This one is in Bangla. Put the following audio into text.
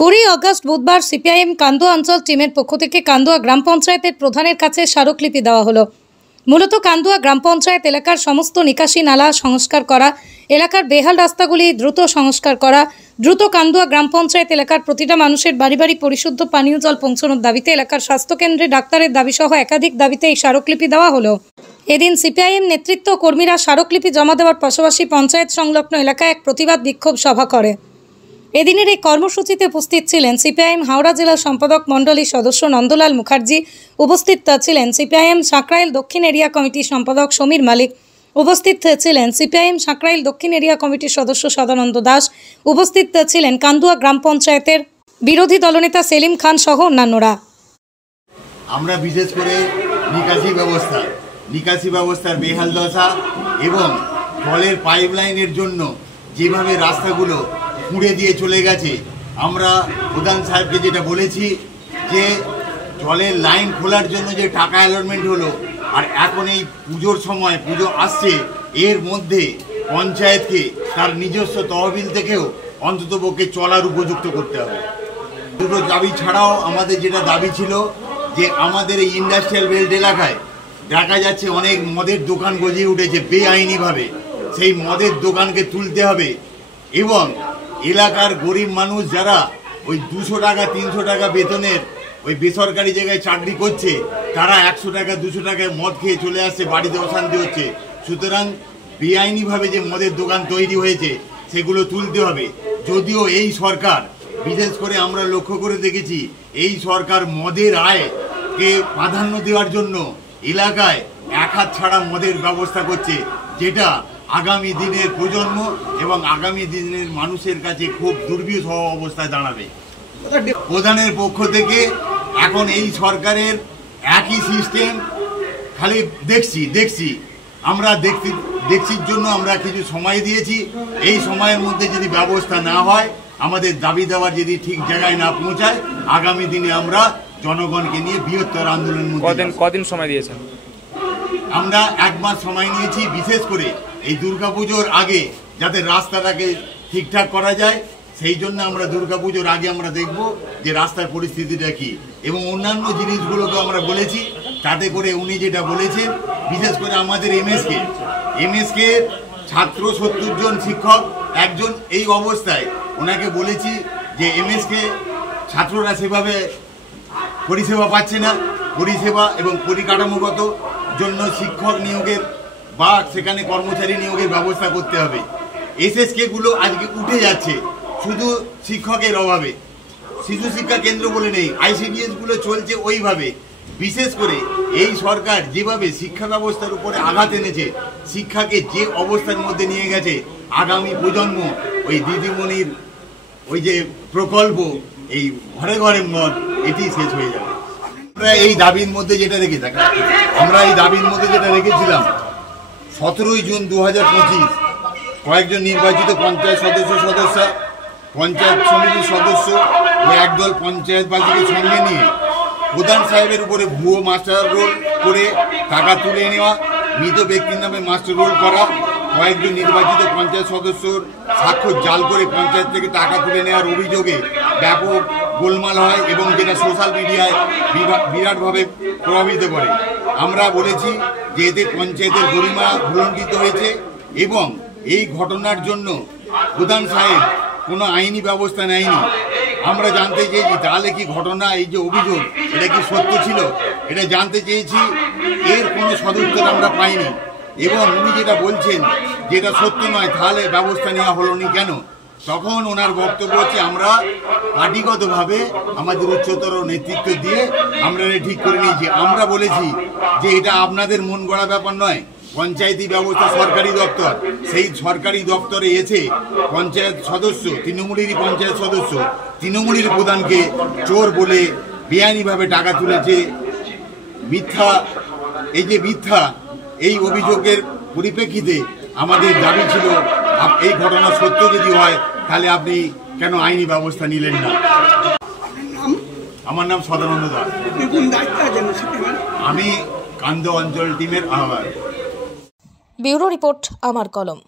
20 আগস্ট বুধবার সিপিআইএম কান্দুয়া অঞ্চল টিমের পক্ষ থেকে কান্দুয়া গ্রাম পঞ্চায়েতের প্রধানের কাছে স্মারকলিপি দেওয়া হলো। মূলত কান্দুয়া গ্রাম পঞ্চায়েত এলাকার সমস্ত নিকাশি নালা সংস্কার করা, এলাকার বেহাল রাস্তাগুলি দ্রুত সংস্কার করা, দ্রুত কান্দুয়া গ্রাম পঞ্চায়েত এলাকার প্রতিটা মানুষের বাড়ি বাড়ি পরিশুদ্ধ পানীয় জল পৌঁছানোর দাবিতে এলাকার স্বাস্থ্যকেন্দ্রে ডাক্তারের দাবিসহ একাধিক দাবিতে এই স্মারকলিপি দেওয়া হলো। এদিন সিপিআইএম নেতৃত্ব কর্মীরা স্মারকলিপি জমা দেওয়ার পাশাপাশি পঞ্চায়েত সংলগ্ন এলাকায় এক প্রতিবাদ বিক্ষোভ সভা করে। এদিনের এই কর্মসূচিতে উপস্থিত ছিলেন সিপিআইএম হাওড়া জেলা সম্পাদক মণ্ডলীর সদস্য নন্দলাল মুখার্জি, উপস্থিত ছিলেন সিপিআইএম সাঁকরাইল দক্ষিণ এরিয়া কমিটির সম্পাদক সমীর মালিক, উপস্থিত ছিলেন সিপিআইএম সাঁকরাইল দক্ষিণ এরিয়া কমিটির সদস্য সদানন্দ দাস, উপস্থিত ছিলেন কান্দুয়া গ্রাম পঞ্চায়েতের বিরোধী দলনেতা সেলিম খান সহ অন্যান্যরা। আমরা বিশেষ করে নিকাশি ব্যবস্থার বেহাল দশা এবং জলের পাইপলাইনের জন্য যেভাবে রাস্তাগুলো খুঁড়ে দিয়ে চলে গেছে, আমরা প্রধান সাহেবকে যেটা বলেছি যে জলের লাইন খোলার জন্য যে টাকা অ্যালটমেন্ট হলো, আর এখন এই পুজোর সময় পুজো আসছে, এর মধ্যে পঞ্চায়েতকে তার নিজস্ব তহবিল থেকেও অন্ততপক্ষে চলার উপযুক্ত করতে হবে। দুটো দাবি ছাড়াও আমাদের যেটা দাবি ছিল যে আমাদের এই ইন্ডাস্ট্রিয়াল বেল্ট এলাকায় দেখা যাচ্ছে অনেক মদের দোকান গজিয়ে উঠেছে বেআইনিভাবে, সেই মদের দোকানকে তুলতে হবে এবং এলাকার গরিব মানুষ যারা ওই 200 টাকা 300 টাকা বেতনের ওই বেসরকারি জায়গায় চাকরি করছে, তারা 100 টাকা 200 টাকায় মদ খেয়ে চলে আসছে, বাড়িতে অশান্তি হচ্ছে। সুতরাং বেআইনিভাবে যে মদের দোকান তৈরি হয়েছে সেগুলো তুলতে হবে। যদিও এই সরকার, বিশেষ করে আমরা লক্ষ্য করে দেখেছি, এই সরকার মদের আয়কে প্রাধান্য দেওয়ার জন্য এলাকায় এক হাত ছাড়া মদের ব্যবস্থা করছে, যেটা আগামী দিনের প্রজন্ম এবং আগামী দিনের মানুষের কাছে খুব দুর্বিষহ অবস্থায় দাঁড়াবে। প্রধানের পক্ষ থেকে এখন এই সরকারের একই সিস্টেম, খালি দেখছি আমরা দেখছির জন্য আমরা কিছু সময় দিয়েছি। এই সময়ের মধ্যে যদি ব্যবস্থা না হয়, আমাদের দাবি দেওয়ার যদি ঠিক জায়গায় না পৌঁছায়, আগামী দিনে আমরা জনগণকে নিয়ে বৃহত্তর আন্দোলনের মধ্যে। কদিন সময় দিয়েছেন? আমরা 1 মাস সময় নিয়েছি, বিশেষ করে এই দুর্গাপুজোর আগে যাতে রাস্তাটাকে ঠিকঠাক করা যায়। সেই জন্য আমরা দুর্গাপুজোর আগে আমরা দেখব যে রাস্তার পরিস্থিতিটা কি, এবং অন্যান্য জিনিসগুলোকে আমরা বলেছি। তাতে করে উনি যেটা বলেছেন, বিশেষ করে আমাদের এমএসকে ছাত্র 70 জন, শিক্ষক 1 জন, এই অবস্থায় ওনাকে বলেছি যে এমএসকে ছাত্ররা সেভাবে পরিষেবা পাচ্ছে না, পরিষেবা এবং পরিকাঠামোগত জন্য শিক্ষক নিয়োগের বা সেখানে কর্মচারী নিয়োগের ব্যবস্থা করতে হবে। এসএসকে গুলো আজকে উঠে যাচ্ছে শুধু শিক্ষকের অভাবে, শিশু শিক্ষা কেন্দ্র বলে নেই, আইসিডিএস গুলো চলছে ওইভাবে। বিশেষ করে এই সরকার যেভাবে শিক্ষা ব্যবস্থার উপরে আঘাত এনেছে, শিক্ষাকে যে অবস্থার মধ্যে নিয়ে গেছে, আগামী প্রজন্ম ওই দিদিমণির ওই যে প্রকল্প, এই ঘরে ঘরে মদ, এটি শেষ হয়ে যাবে। আমরা এই দাবির মধ্যে যেটা রেখেছিলাম 17 জুন 2025 কয়েকজন নির্বাচিত পঞ্চায়েত সদস্য, পঞ্চায়েত সমিতির সদস্য ও একদল পঞ্চায়েতবাসীকে সঙ্গে নিয়ে প্রধান সাহেবের উপরে ভুয়ো মাস্টার রোল করে টাকা তুলে নেওয়া, মৃত ব্যক্তির নামে মাস্টার রোল করা, কয়েকজন নির্বাচিত পঞ্চায়েত সদস্যর স্বাক্ষর জাল করে পঞ্চায়েত থেকে টাকা তুলে নেওয়ার অভিযোগে ব্যাপক গোলমাল হয় এবং যেটা সোশ্যাল মিডিয়ায় বিরাটভাবে প্রভাবিত করে। আমরা বলেছি যে এতে পঞ্চায়েতের গরিমা ভুলণ্ঠিত হয়েছে এবং এই ঘটনার জন্য প্রধান সাহেব কোনো আইনি ব্যবস্থা নেয়নি। আমরা জানতে চেয়েছি তাহলে কি ঘটনা, এই যে অভিযোগ, এটা কি সত্য ছিল, এটা জানতে চেয়েছি। এর কোনো সদুত্তর আমরা পাইনি এবং উনি যেটা বলছেন যেটা সত্য নয়, তাহলে ব্যবস্থা নেওয়া হলো না কেন? তখন ওনার বক্তব্য হচ্ছে আমরা পার্টিগতভাবে আমাদের উচ্চতর নেতৃত্ব দিয়ে আমরা ঠিক করে নিয়েছি। আমরা বলেছি যে এটা আপনাদের মন গড়া ব্যাপার নয়, পঞ্চায়েতি ব্যবস্থা সরকারি দপ্তর, সেই সরকারি দপ্তরে এসে পঞ্চায়েত সদস্য, তৃণমূলেরই পঞ্চায়েত সদস্য, তৃণমূলের প্রধানকে চোর বলে বেআইনিভাবে টাকা তুলেছে, মিথ্যা, এই অভিযোগের পরিপ্রেক্ষিতে আমাদের দাবি ছিল এই ঘটনা সত্য যদি হয় তাহলে আপনি কেন আইনি ব্যবস্থা নিলেন না। আমার নাম সদানন্দ দাস, আমি কান্দুয়া অঞ্চল টিমের আহ্বায়ক। ব্যুরো রিপোর্ট, আমার কলম।